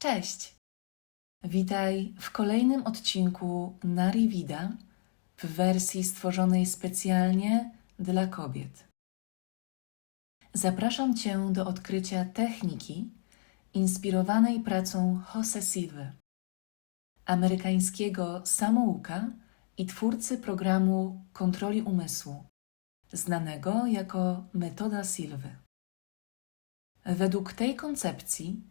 Cześć! Witaj w kolejnym odcinku Nari Vida w wersji stworzonej specjalnie dla kobiet. Zapraszam Cię do odkrycia techniki inspirowanej pracą Jose Silva, amerykańskiego samouka i twórcy programu kontroli umysłu, znanego jako metoda Silwy. Według tej koncepcji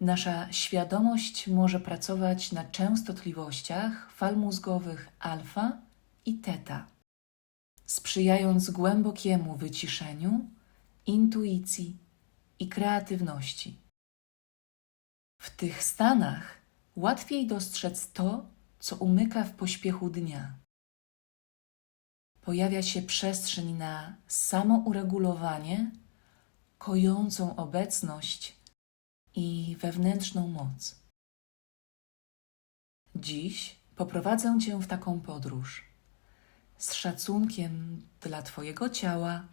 nasza świadomość może pracować na częstotliwościach fal mózgowych alfa i teta, sprzyjając głębokiemu wyciszeniu, intuicji i kreatywności. W tych stanach łatwiej dostrzec to, co umyka w pośpiechu dnia. Pojawia się przestrzeń na samouregulowanie, kojącą obecność i wewnętrzną moc. Dziś poprowadzę Cię w taką podróż z szacunkiem dla Twojego ciała,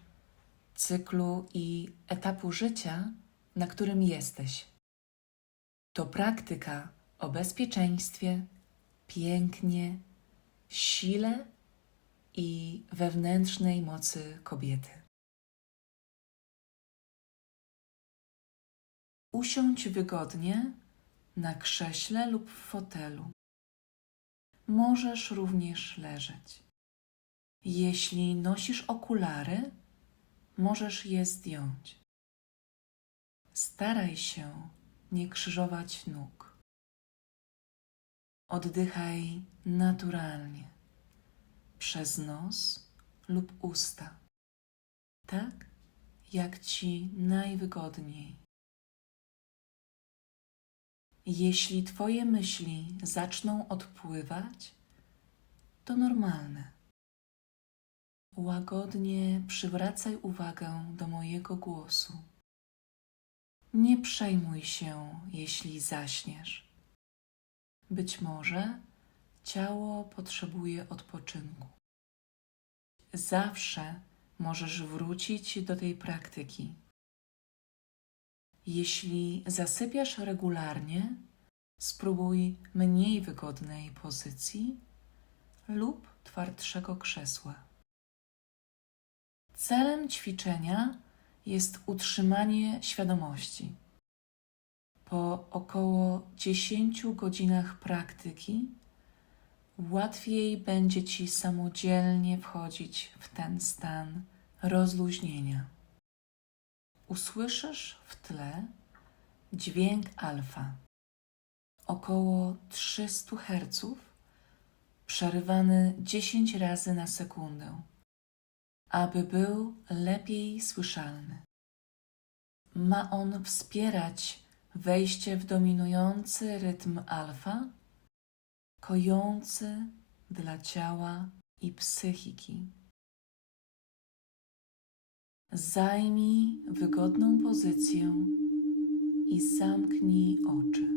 cyklu i etapu życia, na którym jesteś. To praktyka o bezpieczeństwie, pięknie, sile i wewnętrznej mocy kobiety. Usiądź wygodnie na krześle lub w fotelu. Możesz również leżeć. Jeśli nosisz okulary, możesz je zdjąć. Staraj się nie krzyżować nóg. Oddychaj naturalnie przez nos lub usta, tak jak ci najwygodniej. Jeśli Twoje myśli zaczną odpływać, to normalne. Łagodnie przywracaj uwagę do mojego głosu. Nie przejmuj się, jeśli zaśniesz. Być może ciało potrzebuje odpoczynku. Zawsze możesz wrócić do tej praktyki. Jeśli zasypiasz regularnie, spróbuj mniej wygodnej pozycji lub twardszego krzesła. Celem ćwiczenia jest utrzymanie świadomości. Po około 10 godzinach praktyki łatwiej będzie Ci samodzielnie wchodzić w ten stan rozluźnienia usłyszysz w tle dźwięk alfa, około 300 Hz, przerywany 10 razy na sekundę, aby był lepiej słyszalny. Ma on wspierać wejście w dominujący rytm alfa, kojący dla ciała i psychiki. Zajmij wygodną pozycję i zamknij oczy.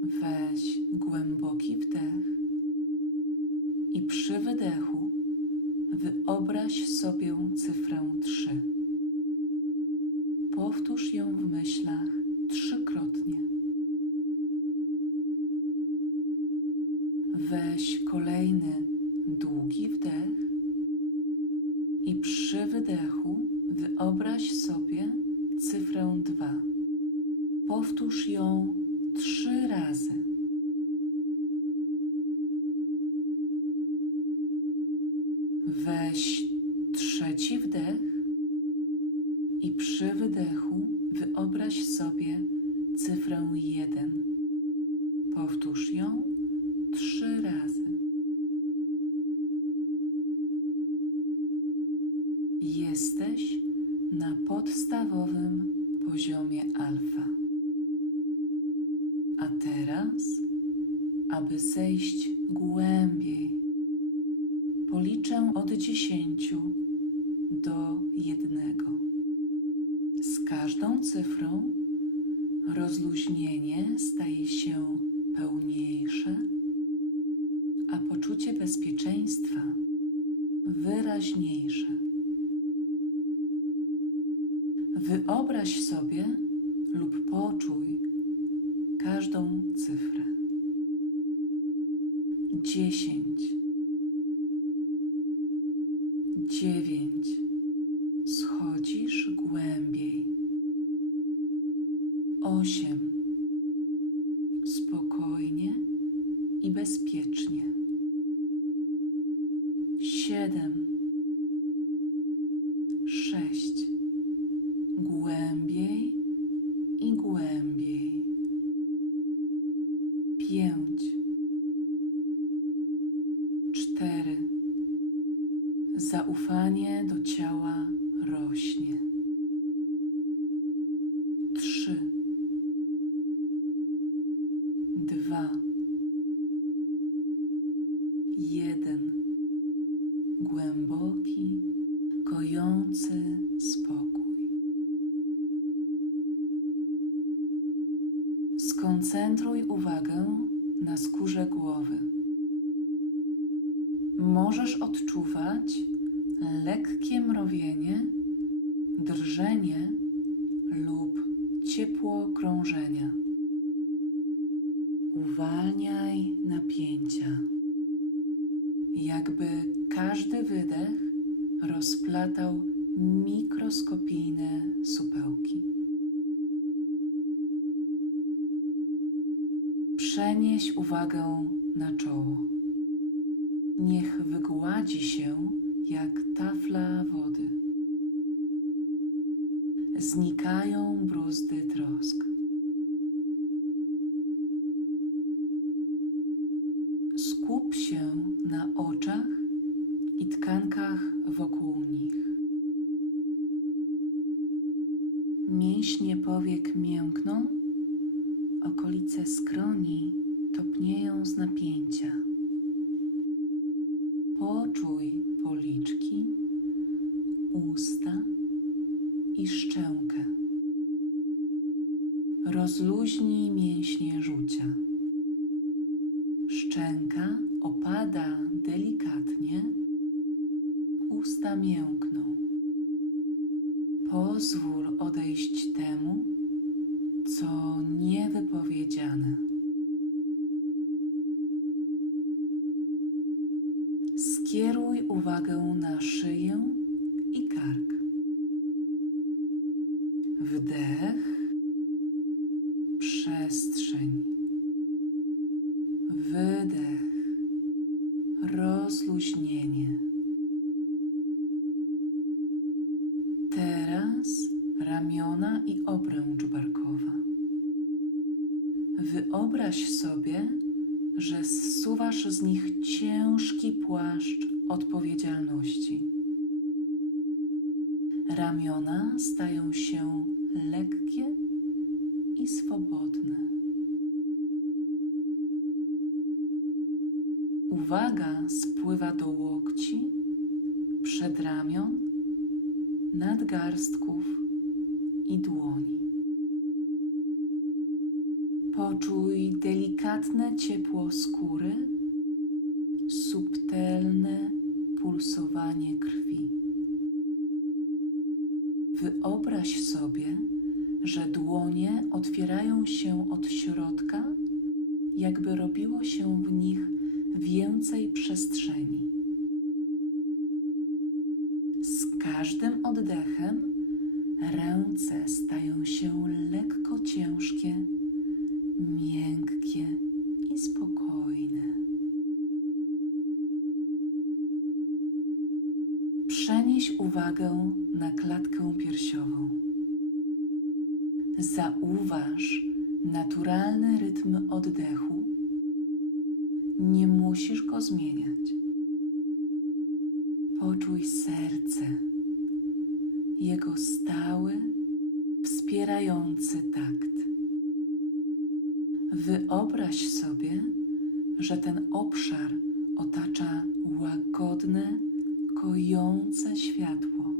Weź głęboki wdech i przy wydechu wyobraź sobie cyfrę 3. Powtórz ją w myślach sobie cyfrę 2. Powtórz ją trzy razy. Weź trzeci wdech i przy wydechu wyobraź sobie cyfrę 1. Powtórz ją trzy razy. Jesteś na podstawowym poziomie alfa. A teraz, aby zejść głębiej, policzę od dziesięciu do jednego. Z każdą cyfrą sobie lub poczuj, każdą cyfrę. Dziesięć, dziewięć, schodzisz głębiej. Osiem, spokojnie i bezpiecznie. Drżenie lub ciepło krążenia. Uwalniaj napięcia, jakby każdy wydech rozplatał mikroskopijne supełki. Przenieś uwagę na czoło. Niech wygładzi się jak tafla wody. Znikają bruzdy trosk. Skup się na oczach i tkankach wokół nich. Mięśnie powiek miękną, okolice skroni topnieją z napięcia. Poczuj сьогоднішній ramiona i obręcz barkowa. Wyobraź sobie, że zsuwasz z nich ciężki płaszcz odpowiedzialności. Ramiona stają się lekkie i swobodne. Uwaga spływa do łokci, przedramion, nadgarstków i dłoni. Poczuj delikatne ciepło skóry, subtelne pulsowanie krwi. Wyobraź sobie, że dłonie otwierają się od środka, jakby robiło się w nich więcej przestrzeni. Z każdym oddechem ręce stają się lekko ciężkie, miękkie i spokojne. Przenieś uwagę na klatkę piersiową. Zauważ naturalny rytm oddechu. Nie musisz go zmieniać. Wyobraź sobie, że ten obszar otacza łagodne, kojące światło,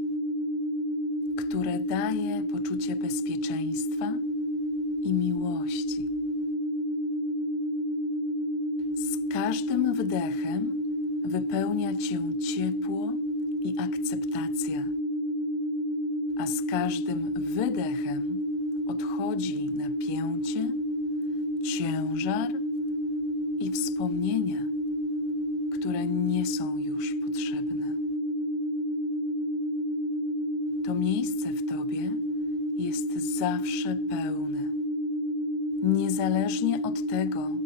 które daje poczucie bezpieczeństwa i miłości. Z każdym wdechem wypełnia cię ciepło i akceptacja, a z każdym wydechem odchodzi napięcie ciężar i wspomnienia, które nie są już potrzebne. To miejsce w tobie jest zawsze pełne, niezależnie od tego,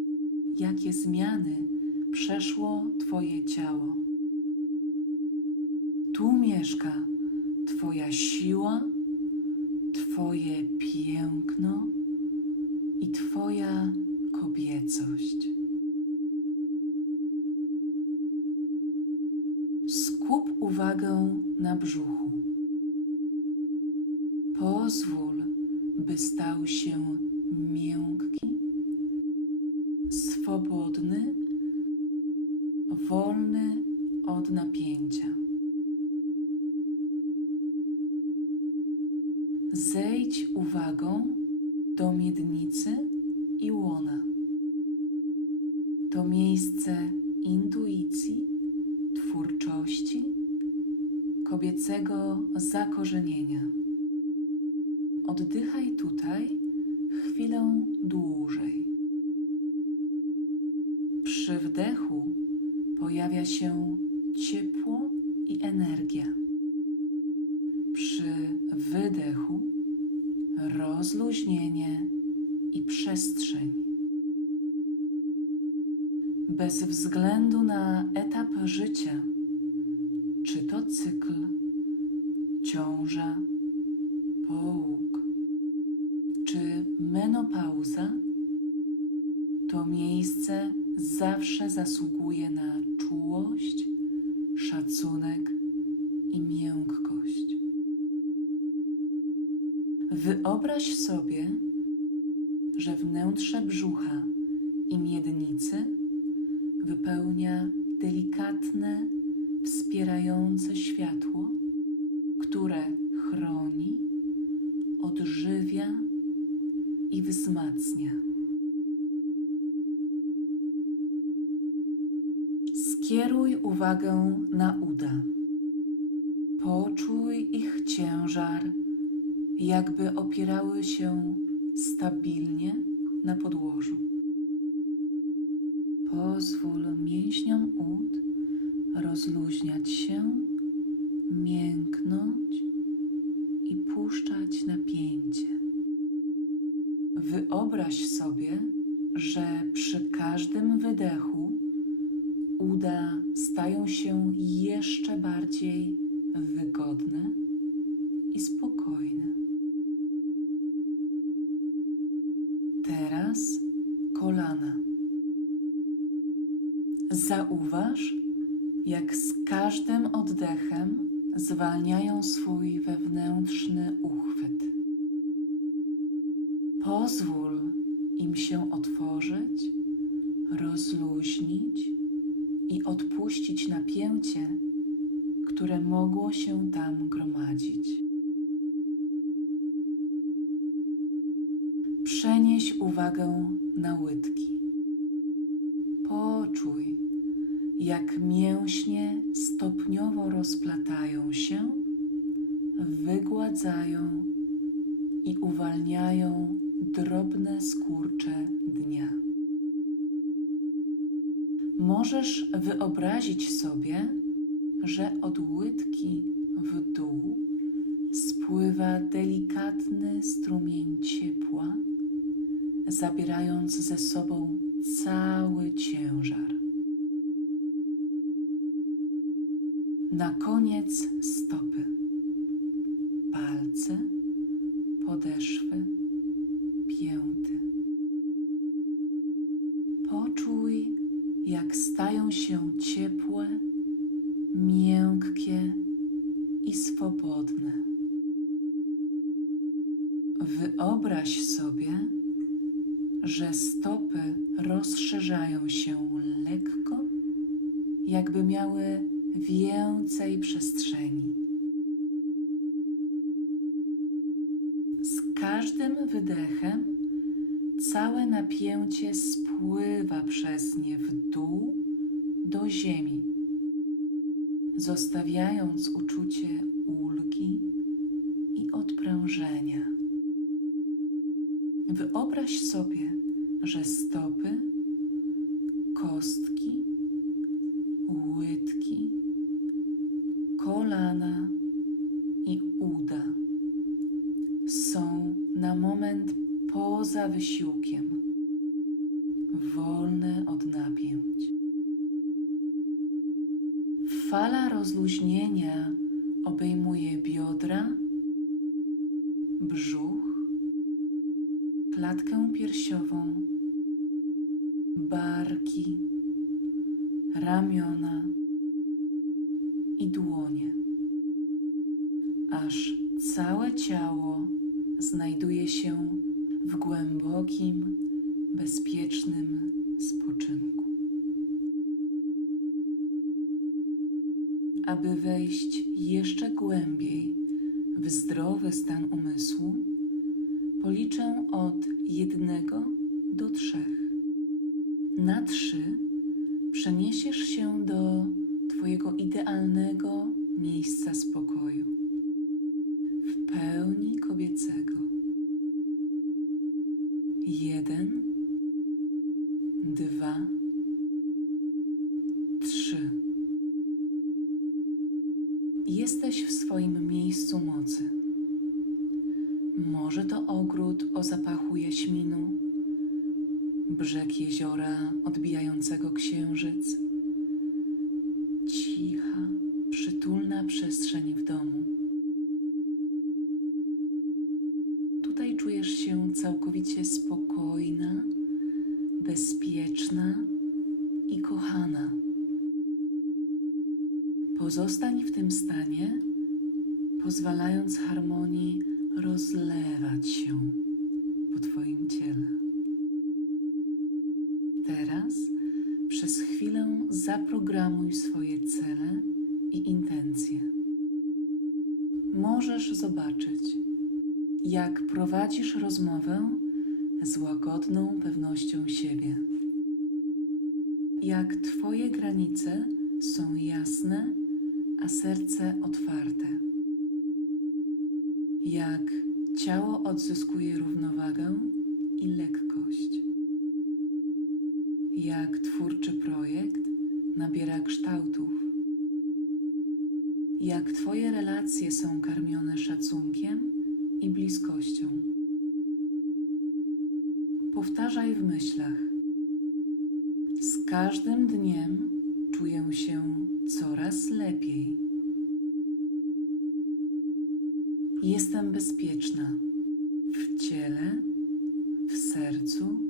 jakie zmiany przeszło Twoje ciało. Tu mieszka Twoja siła, Twoje piękno i Twoja kobiecość. Skup uwagę na brzuchu. Pozwól, by stał się miękki, swobodny, wolny od napięcia. Zejdź uwagą do miednicy i łona. To miejsce intuicji, twórczości, kobiecego zakorzenienia. Oddychaj tutaj chwilę dłużej. Przy wdechu pojawia się rozluźnienie i przestrzeń. Bez względu na etap życia, czy to cykl, ciąża, połóg, czy menopauza, to miejsce zawsze zasługuje na czułość, szacunek Wyobraź sobie, że wnętrze brzucha i miednicy wypełnia delikatne, wspierające światło, które chroni, odżywia i wzmacnia. Skieruj uwagę na uda. Poczuj ich ciężar, jakby opierały się stabilnie na podłożu. Pozwól mięśniom ud rozluźniać się, mięknąć i puszczać napięcie. Wyobraź sobie, że przy każdym wydechu uda stają się jeszcze bardziej wygodne i spokojne. Teraz kolana. Zauważ, jak z każdym oddechem zwalniają swój wewnętrzny uchwyt. Pozwól im się otworzyć, rozluźnić i odpuścić napięcie, które mogło się tam gromadzić. Przenieś uwagę na łydki. Poczuj, jak mięśnie stopniowo rozplatają się, wygładzają i uwalniają drobne skurcze dnia. Możesz wyobrazić sobie, że od łydki w dół spływa delikatny strumień ciepła, zabierając ze sobą cały ciężar. Na koniec stopy, palce, podeszwy, pięty. Poczuj, jak stają się ciepłe, miękkie i swobodne. Wyobraź sobie, że stopy rozszerzają się lekko, jakby miały więcej przestrzeni. Z każdym wydechem całe napięcie spływa przez nie w dół do ziemi, zostawiając uczucie ulgi i odprężenia. Wyobraź sobie, że stopy, kostki, łydki, kolana i uda są na moment poza wysiłkiem, wolne od napięć. Fala rozluźnienia ciało znajduje się w głębokim, bezpiecznym spoczynku. Aby wejść jeszcze głębiej w zdrowy stan umysłu, policzę od jednego do trzech. Na trzy przeniesiesz się do Twojego idealnego miejsca spokoju, Jeden, dwa, trzy. Jesteś w swoim miejscu mocy. Może to ogród o zapachu jaśminu, brzeg jeziora odbijającego księżyc, cicha, przytulna przestrzeń w domu. Tutaj czujesz się całkowicie spokojna, bezpieczna i kochana. Pozostań w tym stanie, pozwalając harmonii rozlewać się po Twoim ciele. Teraz przez chwilę zaprogramuj swoje cele i intencje. Możesz zobaczyć, jak prowadzisz rozmowę z łagodną pewnością siebie. Jak Twoje granice są jasne, a serce otwarte. Jak ciało odzyskuje równowagę i lekkość. Jak twórczy projekt nabiera kształtów. Jak Twoje relacje są karmione szacunkiem i bliskością. W myślach. Z każdym dniem czuję się coraz lepiej. Jestem bezpieczna w ciele, w sercu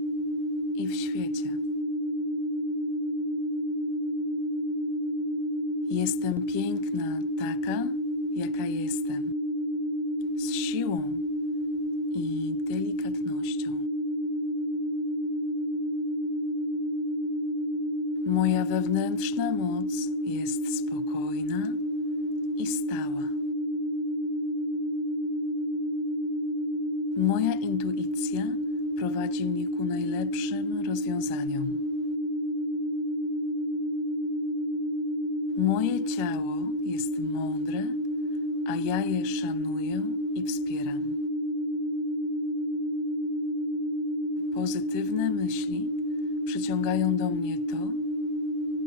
Moje ciało jest mądre, a ja je szanuję i wspieram. Pozytywne myśli przyciągają do mnie to,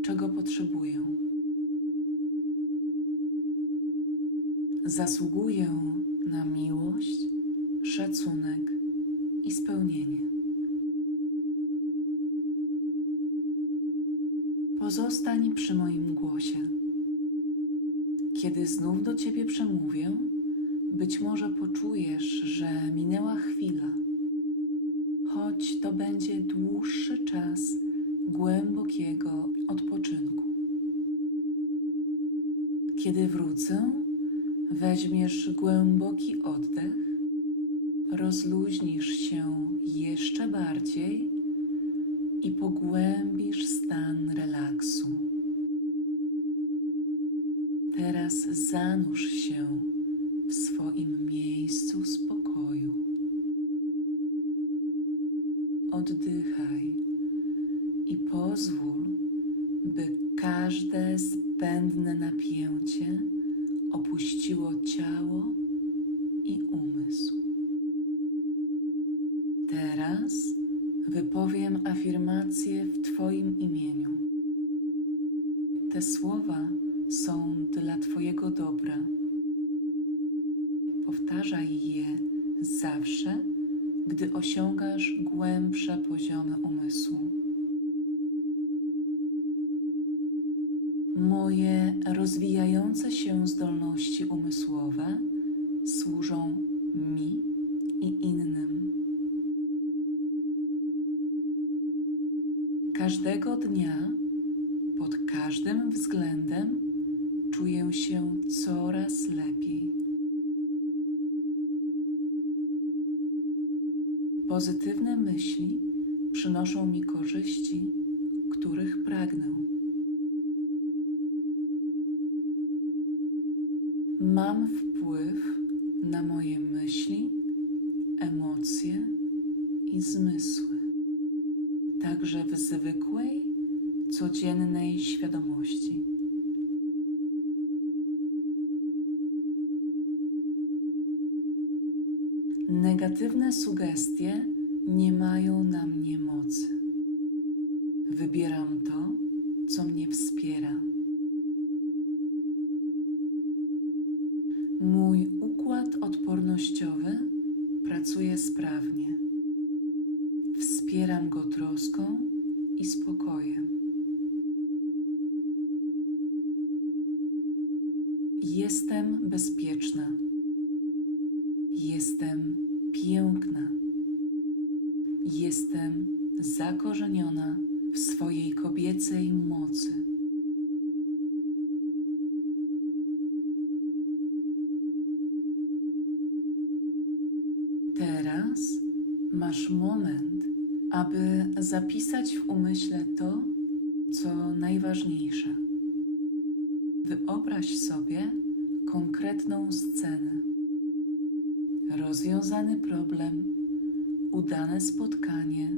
czego potrzebuję. Zasługuję na miłość, szacunek i spełnienie. Pozostań przy moim głosie. Kiedy znów do ciebie przemówię, być może poczujesz, że minęła chwila, choć to będzie dłuższy czas głębokiego odpoczynku. Kiedy wrócę, weźmiesz głęboki oddech, rozluźnisz się jeszcze bardziej Teraz zanurz się Moje rozwijające się zdolności umysłowe służą mi i innym. Każdego dnia, pod każdym względem, czuję się coraz lepiej. Pozytywne myśli przynoszą mi korzyści, których pragnę. Mam wpływ na moje myśli, emocje i zmysły, także w zwykłej, codziennej świadomości. Negatywne sugestie nie mają na mnie mocy. Wybieram to, co mnie wspiera. Mój układ odpornościowy pracuje sprawnie. Wspieram go troską i spokojem. Jestem bezpieczna. Jestem piękna. Jestem zakorzeniona w swojej kobiecej mocy. Teraz masz moment, aby zapisać w umyśle to, co najważniejsze. Wyobraź sobie konkretną scenę. Rozwiązany problem, udane spotkanie,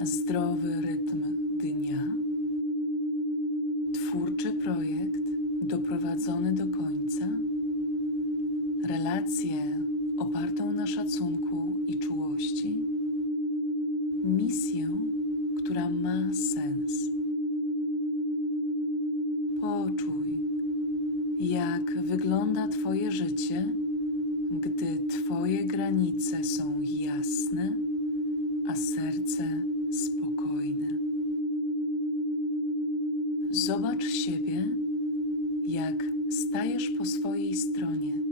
zdrowy rytm dnia, twórczy projekt doprowadzony do końca, relację opartą na szacunku i czułości, misję, która ma sens. Poczuj, jak wygląda Twoje życie, gdy Twoje granice są jasne, a serce spokojne. Zobacz siebie, jak stajesz po swojej stronie,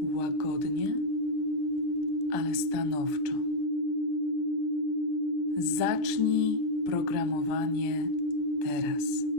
łagodnie, ale stanowczo. Zacznij programowanie teraz.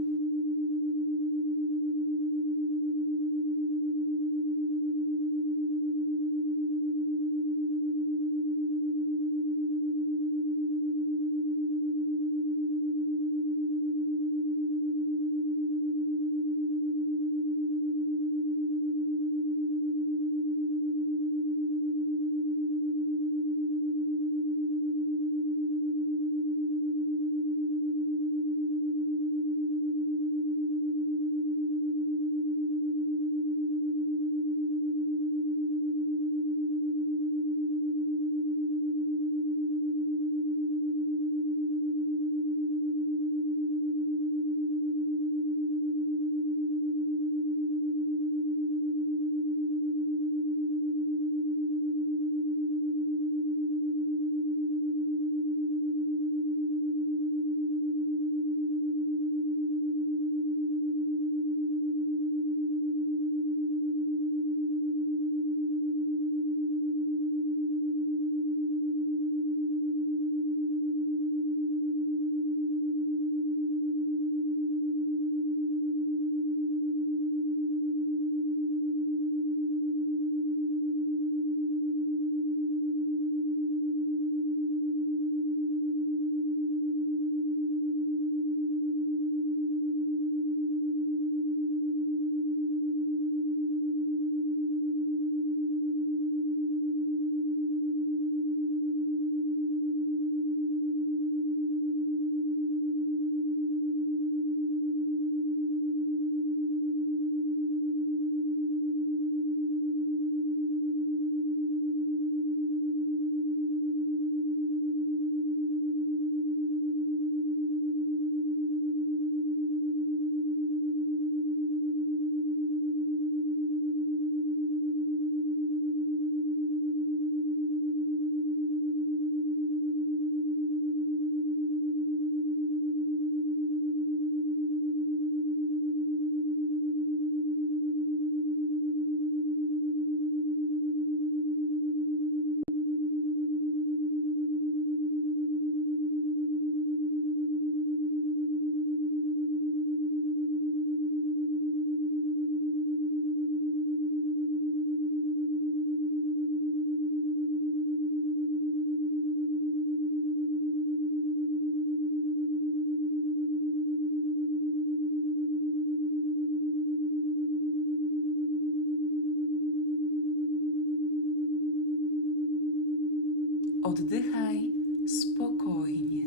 Oddychaj spokojnie.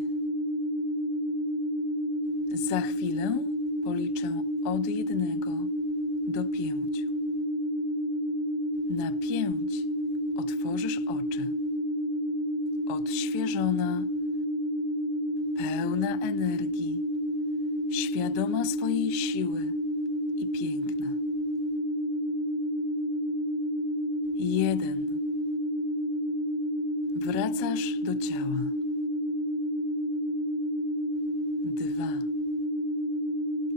Za chwilę policzę od jednego do pięciu. Na pięć otworzysz oczy. Odświeżona, pełna energii, świadoma swojej siły i piękna. Jeden. Wracasz do ciała. Dwa.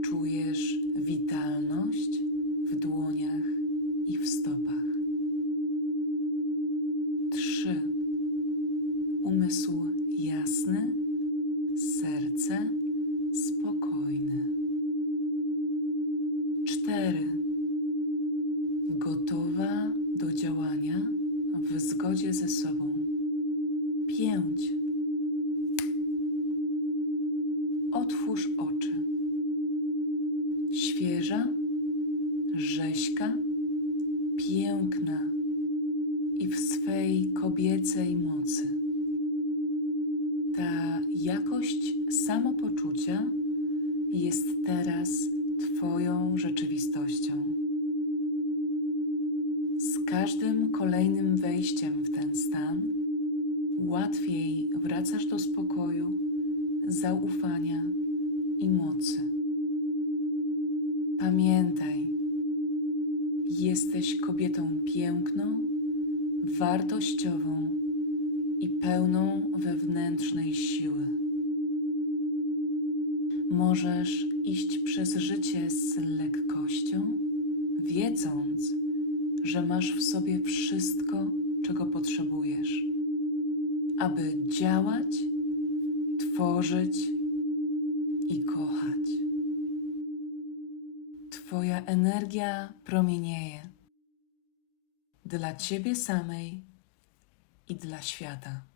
Czujesz witalność w dłoniach rzeczywistością. Z każdym kolejnym wejściem w ten stan łatwiej wracasz do spokoju, zaufania i mocy. Pamiętaj, jesteś kobietą piękną, wartościową i pełną wewnętrznej siły. Możesz iść przez życie z lekkością, wiedząc, że masz w sobie wszystko, czego potrzebujesz, aby działać, tworzyć i kochać. Twoja energia promienieje dla Ciebie samej i dla świata.